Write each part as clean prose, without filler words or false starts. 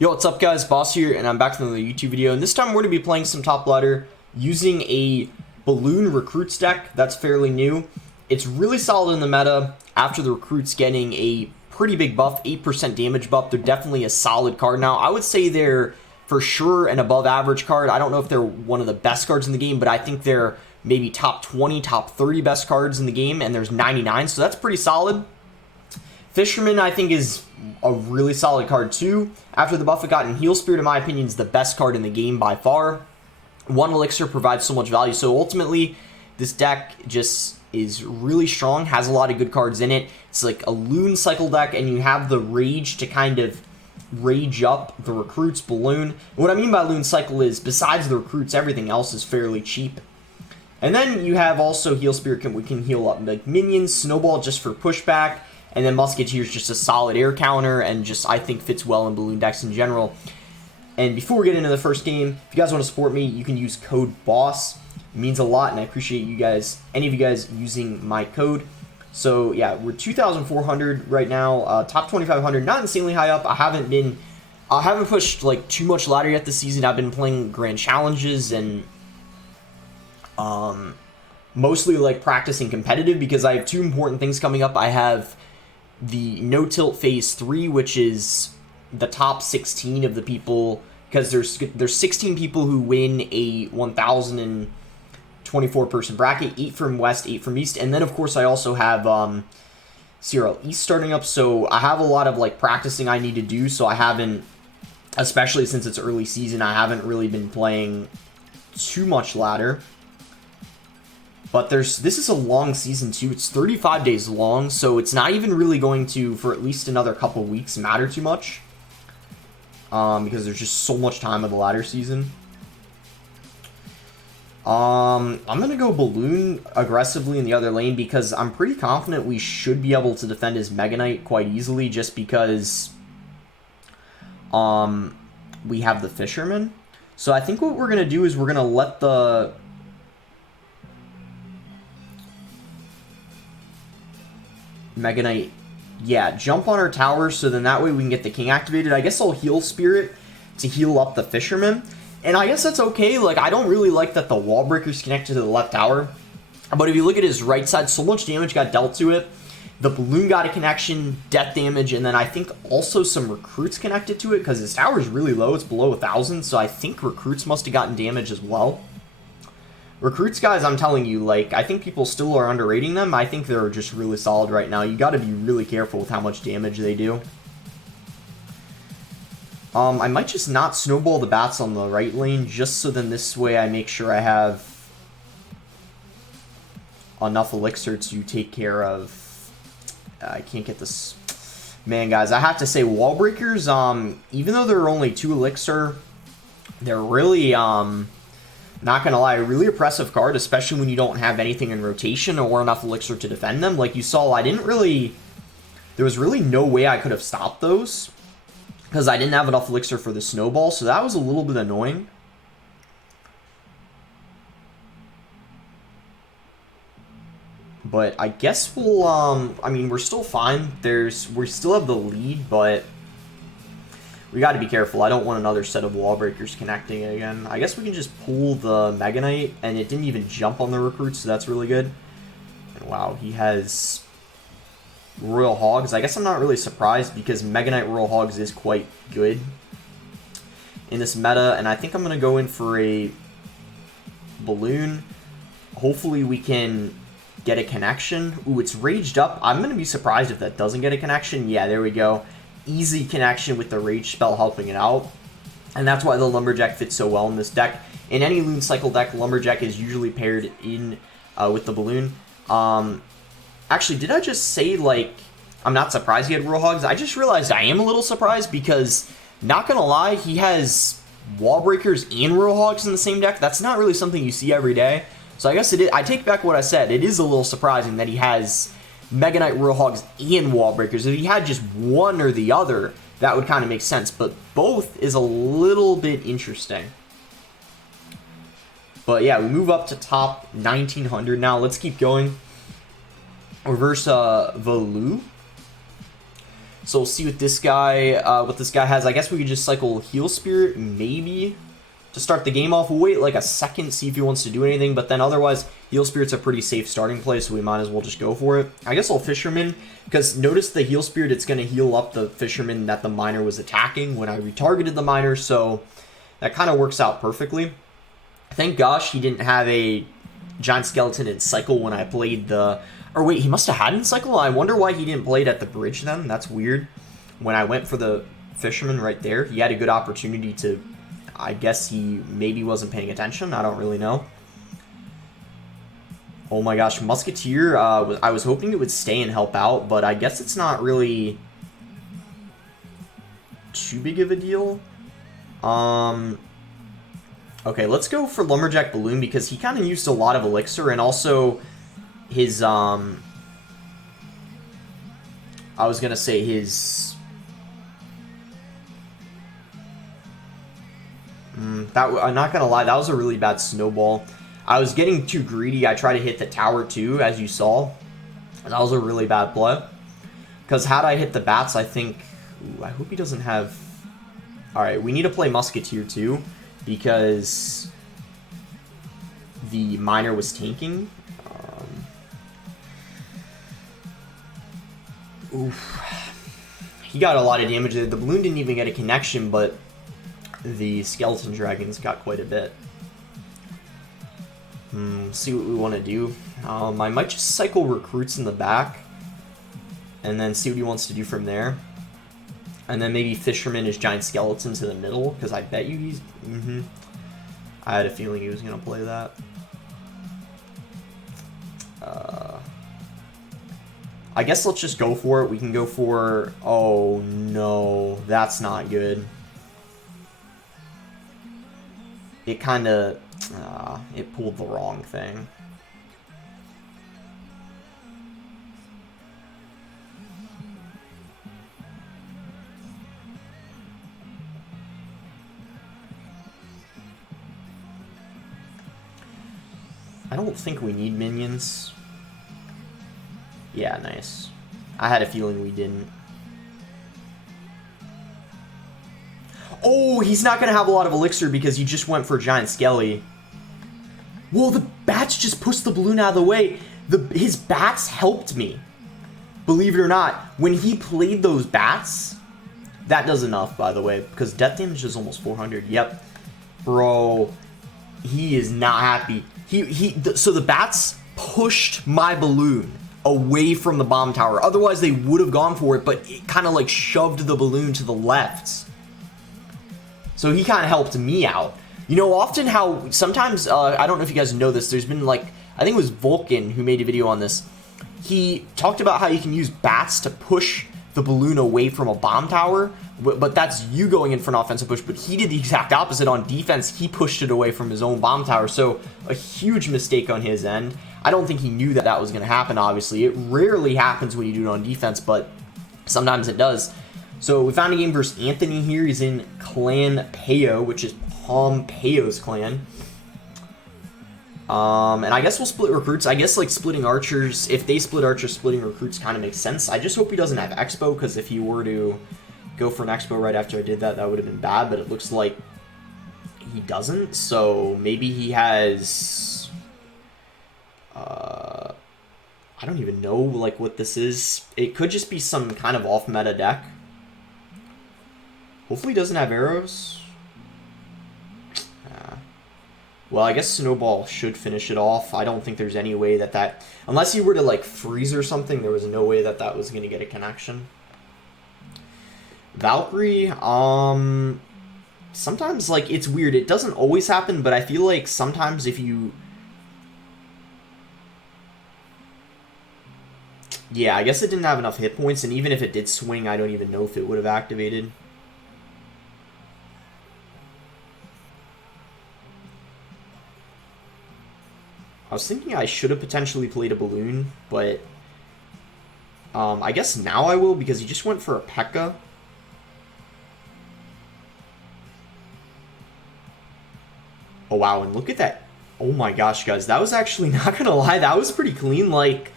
Yo, what's up guys, Boss here, and I'm back with another YouTube video, and this time we're going to be playing some top ladder using a balloon recruits deck that's fairly new. It's really solid in the meta after the recruits getting a pretty big buff, 8% damage buff. They're definitely a solid card now. I would say they're for sure an above average card. I don't know if they're one of the best cards in the game, but I think they're maybe top 20, top 30 best cards in the game, and there's 99, so that's pretty solid. Fisherman, I think, is a really solid card too. After the buff it got in Heal Spirit, in my opinion, is the best card in the game by far. One elixir provides so much value. So ultimately, this deck just is really strong, has a lot of good cards in it. It's like a Loon Cycle deck, and you have the Rage to kind of rage up the recruits balloon. And what I mean by Loon Cycle is, besides the recruits, everything else is fairly cheap. And then you have also Heal Spirit, we can heal up like minions, Snowball just for pushback. And then Musketeer is just a solid air counter and just, I think, fits well in balloon decks in general. And before we get into the first game, if you guys want to support me, you can use code BOSS. It means a lot, and I appreciate you guys, any of you guys, using my code. So yeah, we're 2,400 right now, top 2,500, not insanely high up. I haven't pushed like too much ladder yet this season. I've been playing grand challenges and mostly like practicing competitive because I have two important things coming up. I have the No Tilt Phase 3, which is the top 16 of the people, because there's 16 people who win a 1,024 person bracket, 8 from West, 8 from East, and then of course I also have CRL East starting up, so I have a lot of like practicing I need to do, so I haven't, especially since it's early season, I haven't really been playing too much ladder. But this is a long season too. It's 35 days long, so it's not even really going to, for at least another couple weeks, matter too much. Because there's just so much time of the ladder season. I'm going to go Balloon aggressively in the other lane because I'm pretty confident we should be able to defend his Mega Knight quite easily just because we have the Fisherman. So I think what we're going to do is we're going to let the Mega Knight, yeah, jump on our tower, so then that way we can get the king activated. I guess I'll Heal Spirit to heal up the Fisherman, and I guess that's okay. Like, I don't really like that the wall breaker's connected to the left tower, but if you look at his right side, so much damage got dealt to it. The balloon got a connection, death damage, and then I think also some recruits connected to it, because his tower is really low, it's below 1,000, so I think recruits must have gotten damage as well. Recruits, guys, I'm telling you, like, I think people still are underrating them. I think they're just really solid right now. You got to be really careful with how much damage they do. I might just not snowball the bats on the right lane, just so then this way I make sure I have enough elixir to take care of... I can't get this... Man, guys, I have to say, wall breakers, even though they're only 2 elixir, they're really, not gonna lie, a really oppressive card, especially when you don't have anything in rotation or enough elixir to defend them. Like you saw, there was really no way I could have stopped those because I didn't have enough elixir for the snowball, so that was a little bit annoying. But I guess we'll, I mean, we're still fine. We still have the lead, but we got to be careful. I don't want another set of wall breakers connecting again. I guess we can just pull the Mega Knight, and it didn't even jump on the recruits, so that's really good. And wow, he has Royal Hogs. I guess I'm not really surprised because Mega Knight Royal Hogs is quite good in this meta, and I think I'm going to go in for a balloon. Hopefully we can get a connection. Ooh, it's raged up. I'm going to be surprised if that doesn't get a connection. Yeah, there we go. Easy connection with the Rage spell helping it out. And that's why the Lumberjack fits so well in this deck. In any Loon Cycle deck, Lumberjack is usually paired in with the Balloon. Actually, did I just say, like, I'm not surprised he had Royal Hogs? I just realized I am a little surprised because, not gonna lie, he has Wall Breakers and Royal Hogs in the same deck. That's not really something you see every day. So I guess I take back what I said. It is a little surprising that he has Mega Knight, Royal Hogs, and Wall Breakers. If he had just one or the other, that would kind of make sense, but both is a little bit interesting. But yeah, we move up to top 1,900 now. Let's keep going. Reverse Volu. So we'll see what this guy has. I guess we could just cycle Heal Spirit, maybe, to start the game off. We'll wait like a second, see if he wants to do anything, but then otherwise, Heal Spirit's a pretty safe starting place, so we might as well just go for it. I guess I'll Fisherman, because notice the Heal Spirit, it's going to heal up the Fisherman that the Miner was attacking when I retargeted the Miner, so that kind of works out perfectly. Thank gosh he didn't have a Giant Skeleton in Cycle when I played the... Or wait, he must have had in Cycle? I wonder why he didn't play it at the bridge then. That's weird. When I went for the Fisherman right there, he had a good opportunity to... I guess he maybe wasn't paying attention. I don't really know. Oh my gosh, Musketeer. I was hoping it would stay and help out, but I guess it's not really too big of a deal. Okay, let's go for Lumberjack Balloon because he kind of used a lot of Elixir, and also his, I was gonna say his, I'm not gonna lie, that was a really bad snowball. I was getting too greedy. I tried to hit the tower too, as you saw. That was a really bad play. Because had I hit the bats, I think, ooh, I hope he doesn't have, alright, we need to play Musketeer too, because the Miner was tanking. Oof. He got a lot of damage there. The balloon didn't even get a connection, but the Skeleton Dragons got quite a bit. See what we want to do. I might just cycle Recruits in the back, and then see what he wants to do from there. And then maybe Fisherman is Giant Skeleton to the middle, because I bet you he's... I had a feeling he was going to play that. I guess let's just go for it. We can go for... Oh, no. That's not good. It kind of... it pulled the wrong thing. I don't think we need minions. Yeah, nice. I had a feeling we didn't. Oh, he's not going to have a lot of Elixir because he just went for Giant Skelly. Well, the bats just pushed the balloon out of the way. His bats helped me. Believe it or not. When he played those bats, that does enough, by the way, because death damage is almost 400. Yep. Bro, he is not happy. So the bats pushed my balloon away from the bomb tower. Otherwise, they would have gone for it, but it kind of like shoved the balloon to the left. So he kind of helped me out. You know, often how sometimes, I don't know if you guys know this, there's been like, I think it was Vulcan who made a video on this. He talked about how you can use bats to push the balloon away from a bomb tower, but that's you going in for an offensive push, but he did the exact opposite on defense. He pushed it away from his own bomb tower, so a huge mistake on his end. I don't think he knew that that was going to happen, obviously. It rarely happens when you do it on defense, but sometimes it does. So we found a game versus Anthony here. He's in Clan Peo, which is Pompeo's clan. And I guess we'll split recruits. I guess like splitting archers, if they split archers, splitting recruits kind of makes sense. I just hope he doesn't have Expo, because if he were to go for an Expo right after I did that, that would have been bad, but it looks like he doesn't. So maybe he has... I don't even know like what this is. It could just be some kind of off-meta deck. Hopefully he doesn't have arrows. Well, I guess Snowball should finish it off. I don't think there's any way that... Unless he were to, like, freeze or something, there was no way that that was going to get a connection. Valkyrie, sometimes, like, it's weird. It doesn't always happen, but I feel like sometimes if you... Yeah, I guess it didn't have enough hit points, and even if it did swing, I don't even know if it would have activated. I was thinking I should have potentially played a balloon, but I guess now I will, because he just went for a P.E.K.K.A. Oh, wow, and look at that. Oh my gosh, guys, that was actually, not gonna lie, that was pretty clean. Like,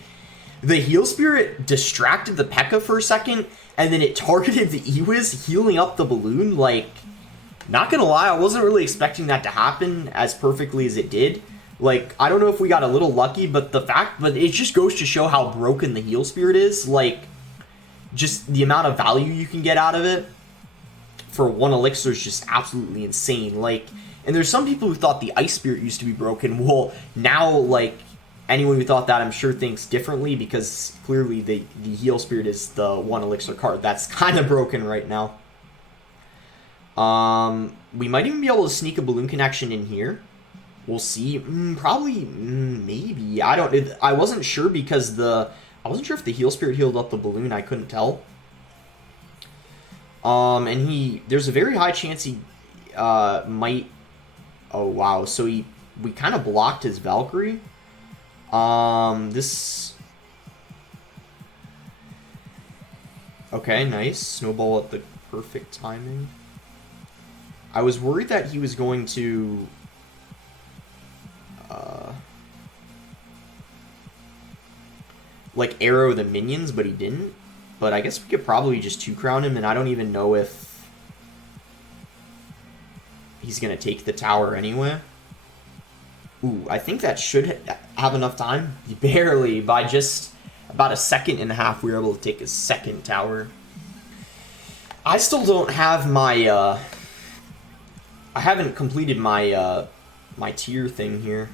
The Heal Spirit distracted the P.E.K.K.A for a second, and then it targeted the Ewiz, healing up the balloon. Like, not gonna lie, I wasn't really expecting that to happen as perfectly as it did. Like, I don't know if we got a little lucky, but it just goes to show how broken the Heal Spirit is. Like, just the amount of value you can get out of it for 1 elixir is just absolutely insane. Like, and there's some people who thought the Ice Spirit used to be broken. Well, now, like, anyone who thought that, I'm sure, thinks differently, because clearly the Heal Spirit is the 1 elixir card that's kind of broken right now. We might even be able to sneak a balloon connection in here. We'll see. Probably, maybe. I wasn't sure because I wasn't sure if the Heal Spirit healed up the balloon. I couldn't tell. And there's a very high chance he might. Oh wow! So we kind of blocked his Valkyrie. This. Okay, nice. Snowball at the perfect timing. I was worried that he was going to like arrow the minions, but he didn't. But I guess we could probably just 2-crown him, and I don't even know if he's gonna take the tower anyway. Ooh, I think that should have enough time. Barely, by just about 1.5 seconds, we were able to take his 2nd tower. I still don't have my I haven't completed my my tier thing here.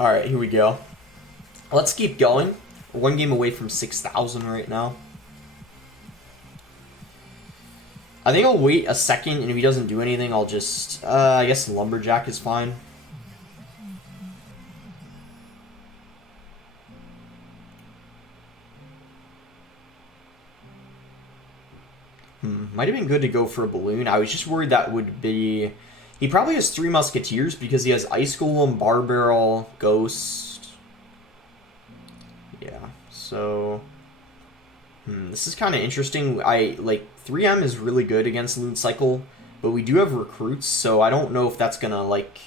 Alright, here we go. Let's keep going. We're 1 game away from 6,000 right now. I think I'll wait a second, and if he doesn't do anything, I'll just... I guess Lumberjack is fine. Might have been good to go for a balloon. I was just worried that would be... He probably has 3 Musketeers because he has Ice Golem, Bar Barrel, Ghost. Yeah, so... this is kind of interesting. 3M is really good against Loon Cycle, but we do have recruits, so I don't know if that's going to, like,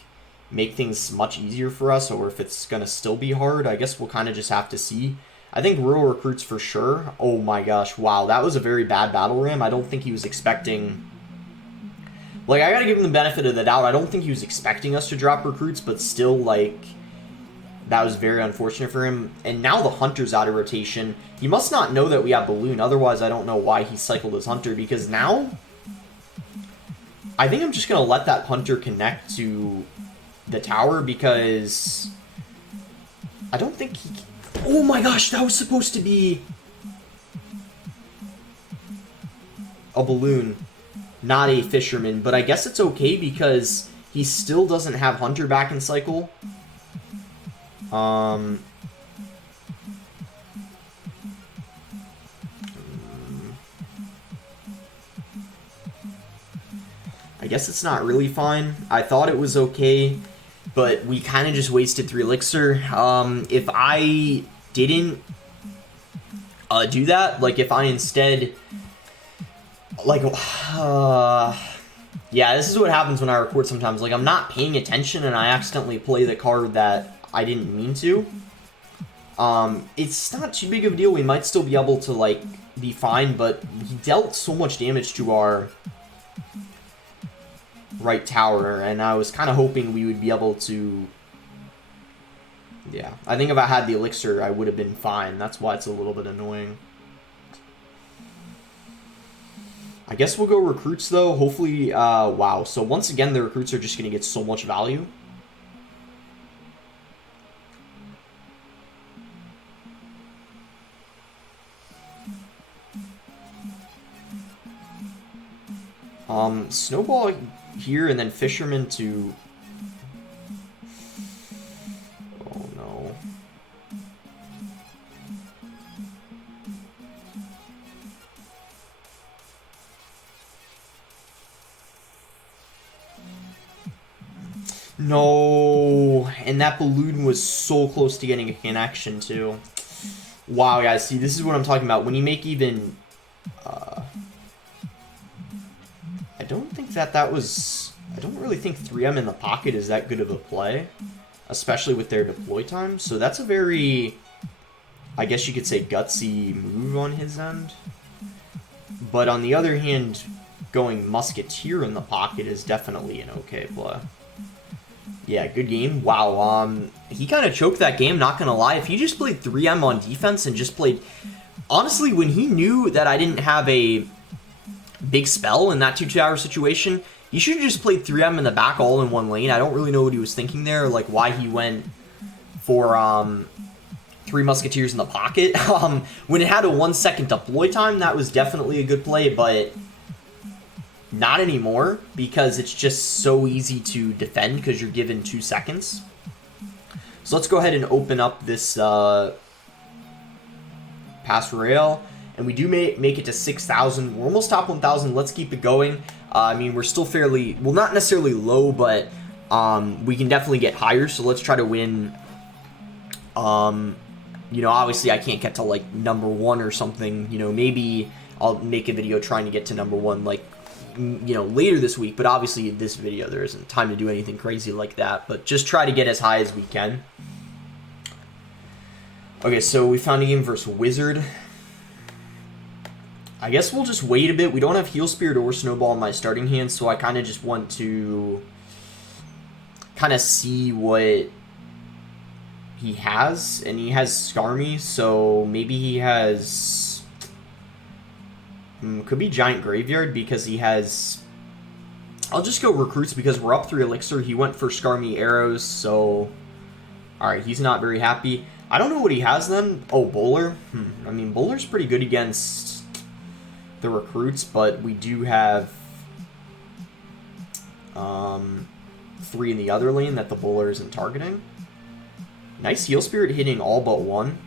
make things much easier for us, or if it's going to still be hard. I guess we'll kind of just have to see. I think Rural Recruits for sure. Oh my gosh, wow, that was a very bad battle ram. I don't think he was expecting... Like, I gotta give him the benefit of the doubt. I don't think he was expecting us to drop recruits, but still, like, that was very unfortunate for him. And now the Hunter's out of rotation. He must not know that we have Balloon. Otherwise, I don't know why he cycled his Hunter, because now I think I'm just gonna let that Hunter connect to the tower, because I don't think he... Oh my gosh, that was supposed to be a Balloon, not a Fisherman, but I guess it's okay because he still doesn't have Hunter back in cycle. I guess it's not really fine. I thought it was okay, but we kind of just wasted 3 elixir. If I didn't do that, like if I instead... Like, yeah, this is what happens when I record sometimes. Like, I'm not paying attention and I accidentally play the card that I didn't mean to. It's not too big of a deal. We might still be able to, like, be fine, but he dealt so much damage to our right tower, and I was kind of hoping we would be able to... Yeah, I think if I had the elixir, I would have been fine. That's why it's a little bit annoying. I guess we'll go recruits, though. Hopefully, wow. So once again, the recruits are just going to get so much value. Snowball here, and then Fisherman to... Oh, no. No, and that balloon was so close to getting a connection too. Wow, guys, see, this is what I'm talking about. When you make even, I don't think that was I don't really think 3M in the pocket is that good of a play, especially with their deploy time. So that's a very, I guess you could say, gutsy move on his end. But on the other hand, going Musketeer in the pocket is definitely an okay play. Yeah, good game. Wow, he kind of choked that game, not gonna lie. If he just played 3M on defense and just played... Honestly, when he knew that I didn't have a big spell in that 2-tower situation, he should have just played 3M in the back all in one lane. I don't really know what he was thinking there, like why he went for 3 Musketeers in the pocket. When it had a 1-second deploy time, that was definitely a good play, but not anymore, because it's just so easy to defend because you're given 2 seconds. So let's go ahead and open up this pass Royale, and we do make it to 6,000. We're almost top 1,000. Let's keep it going. I mean, we're still fairly, well, not necessarily low, but we can definitely get higher, so let's try to win. You know, obviously I can't get to like number 1 or something. You know, maybe I'll make a video trying to get to number 1 like, you know, later this week, but obviously this video there isn't time to do anything crazy like that, but just try to get as high as we can. Okay, so we found a game versus Wizard. I guess we'll just wait a bit. We don't have Heal Spirit or Snowball in my starting hand, so I kind of just want to kind of see what he has. And he has Skarmy, so maybe he has... could be Giant Graveyard because he has... I'll just go Recruits because we're up 3 Elixir. He went for Skarmy Arrows, so... Alright, he's not very happy. I don't know what he has then. Oh, Bowler. I mean, Bowler's pretty good against the Recruits, but we do have 3 in the other lane that the Bowler isn't targeting. Nice Heal Spirit hitting all but 1.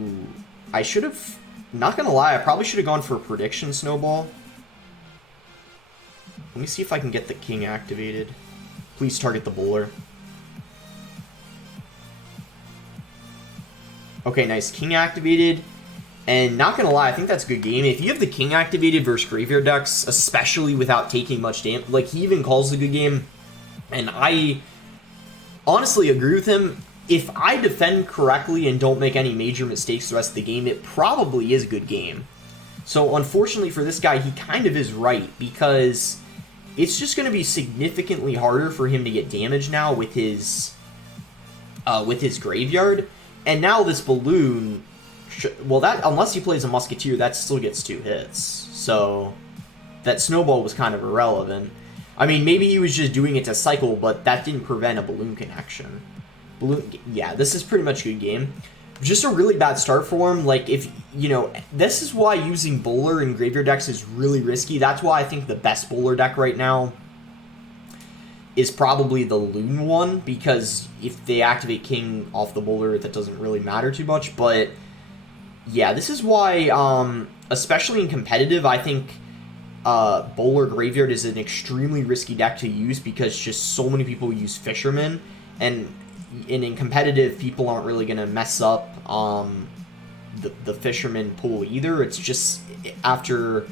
Ooh. I should have, not gonna lie, I probably should have gone for a Prediction Snowball. Let me see if I can get the King activated. Please target the Bowler. Okay, nice. King activated. And not gonna lie, I think that's a good game. If you have the King activated versus Graveyard decks, especially without taking much damage, like he even calls it a good game. And I honestly agree with him. If I defend correctly and don't make any major mistakes the rest of the game, it probably is a good game. So unfortunately for this guy, he kind of is right, because it's just going to be significantly harder for him to get damage now with his Graveyard. And now this Balloon, well, that unless he plays a Musketeer, that still gets 2 hits. So that Snowball was kind of irrelevant. I mean, maybe he was just doing it to cycle, but that didn't prevent a Balloon connection. Yeah, this is pretty much a good game. Just a really bad start for him. Like, if, you know, this is why using Bowler in Graveyard decks is really risky. That's why I think the best Bowler deck right now is probably the Loon one, because if they activate King off the Bowler, that doesn't really matter too much. But, yeah, this is why, especially in competitive, I think Bowler Graveyard is an extremely risky deck to use, because just so many people use Fisherman, and in competitive, people aren't really going to mess up the Fisherman pool either. It's just, after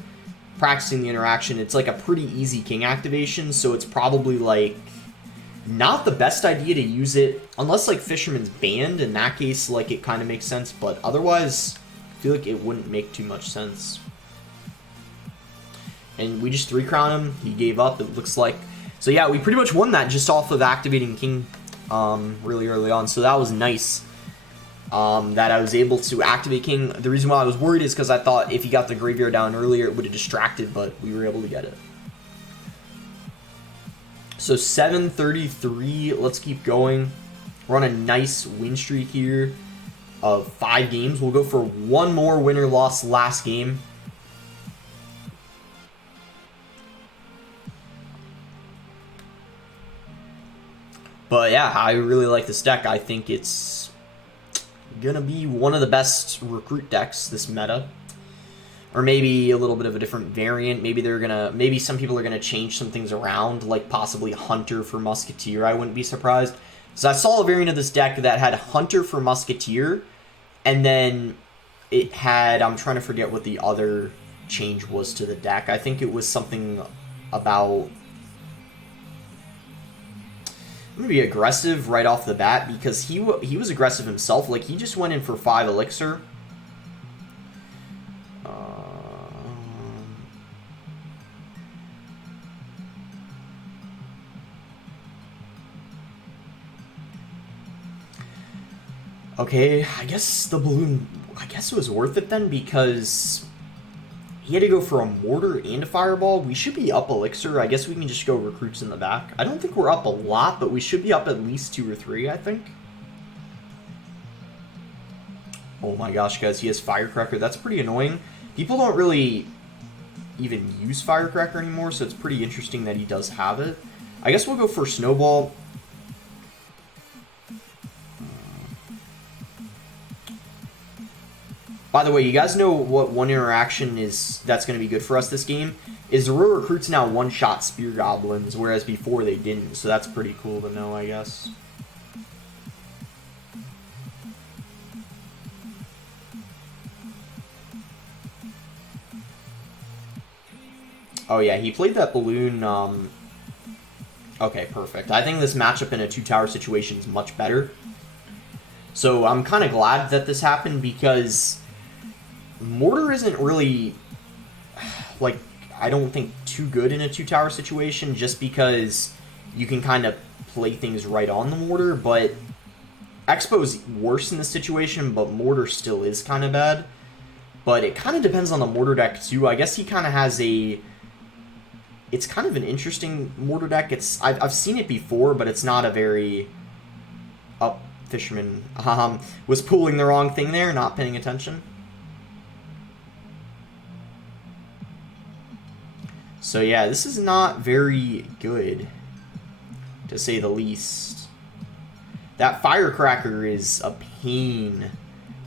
practicing the interaction, it's like a pretty easy King activation, so it's probably like not the best idea to use it unless like Fisherman's banned. In that case, like, it kind of makes sense, but otherwise I feel like it wouldn't make too much sense. And we just 3-crown him. He gave up, it looks like. So yeah, we pretty much won that just off of activating King really early on, so that was nice. That I was able to activate King. The reason why I was worried is because I thought if he got the Graveyard down earlier, it would have distracted, but we were able to get it. So 733, let's keep going. We're on a nice win streak here of 5 games. We'll go for 1 more winner-loss last game. But yeah, I really like this deck. I think it's gonna be one of the best recruit decks this meta, or maybe a little bit of a different variant. Maybe some people are gonna change some things around, like possibly Hunter for Musketeer. I wouldn't be surprised. So I saw a variant of this deck that had Hunter for Musketeer, and then it had, I'm trying to forget what the other change was to the deck. I think it was something about maybe aggressive right off the bat, because he was aggressive himself. Like, he just went in for 5 elixir. Okay, I guess the balloon, I guess it was worth it then, because he had to go for a mortar and a fireball. We should be up elixir. I guess we can just go recruits in the back. I don't think we're up a lot, but we should be up at least 2 or 3, I think. Oh my gosh, guys, he has firecracker. That's pretty annoying. People don't really even use firecracker anymore, so it's pretty interesting that he does have it. I guess we'll go for snowball. By the way, you guys know what one interaction is that's going to be good for us this game? Is the royal recruits now one-shot spear goblins, whereas before they didn't. So that's pretty cool to know, I guess. Oh yeah, he played that balloon. Okay, perfect. I think this matchup in a 2-tower situation is much better. So I'm kind of glad that this happened, because mortar isn't really, like, I don't think too good in a 2-tower situation, just because you can kind of play things right on the mortar. But Expo's worse in this situation, but mortar still is kind of bad. But it kind of depends on the mortar deck too. I guess he kind of has a, it's kind of an interesting mortar deck. It's I've seen it before, but it's not a very, oh, Fisherman was pulling the wrong thing there, not paying attention. So yeah, this is not very good, to say the least. That firecracker is a pain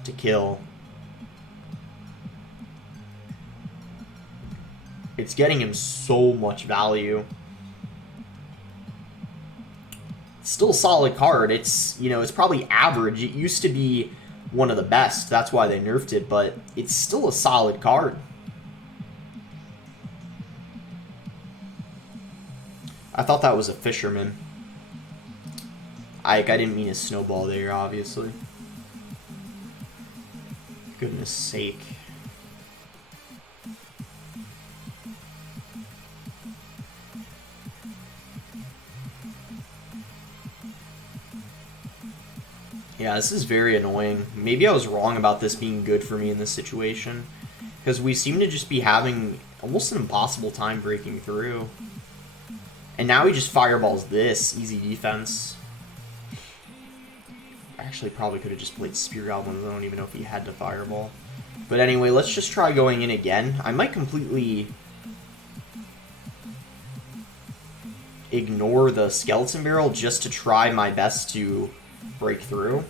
to kill. It's getting him so much value. It's still a solid card. It's, you know, it's probably average. It used to be one of the best. That's why they nerfed it, but it's still a solid card. I thought that was a fisherman. I didn't mean a snowball there, obviously. Goodness sake. Yeah, this is very annoying. Maybe I was wrong about this being good for me in this situation, because we seem to just be having almost an impossible time breaking through. And now he just fireballs this. Easy defense. I actually probably could have just played Spear Goblin. I don't even know if he had to fireball. But anyway, let's just try going in again. I might completely ignore the skeleton barrel just to try my best to break through.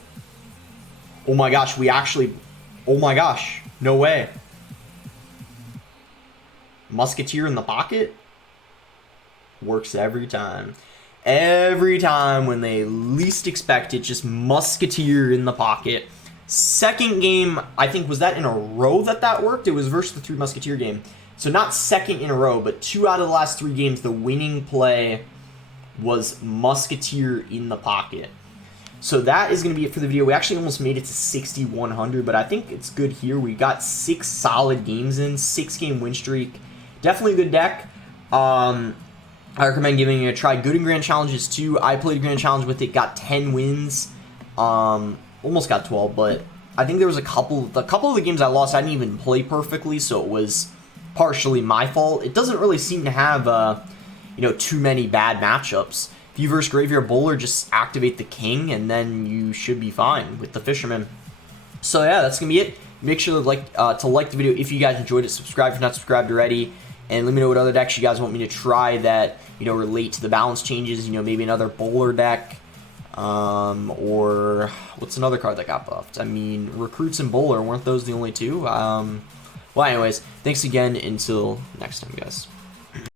Oh my gosh, we actually... Oh my gosh, no way. Musketeer in the pocket? Works every time. Every time when they least expect it, just Musketeer in the pocket. Second game, I think, was that in a row that worked? It was versus the 3 Musketeer game. So not second in a row, but 2 out of the last 3 games, the winning play was Musketeer in the pocket. So that is going to be it for the video. We actually almost made it to 6,100, but I think it's good here. We got 6 solid games in, 6-game win streak. Definitely a good deck. I recommend giving it a try. Good in Grand Challenges too. I played a Grand Challenge with it, got 10 wins. Almost got 12, but I think there was a couple of the games I lost, I didn't even play perfectly, so it was partially my fault. It doesn't really seem to have, you know, too many bad matchups. If you verse Graveyard Bowler, just activate the King, and then you should be fine with the Fisherman. So yeah, that's going to be it. Make sure to like the video if you guys enjoyed it. Subscribe if you're not subscribed already. And let me know what other decks you guys want me to try that, you know, relate to the balance changes. You know, maybe another bowler deck. Or what's another card that got buffed? I mean, recruits and bowler, weren't those the only 2? Well, anyways, thanks again. Until next time, guys.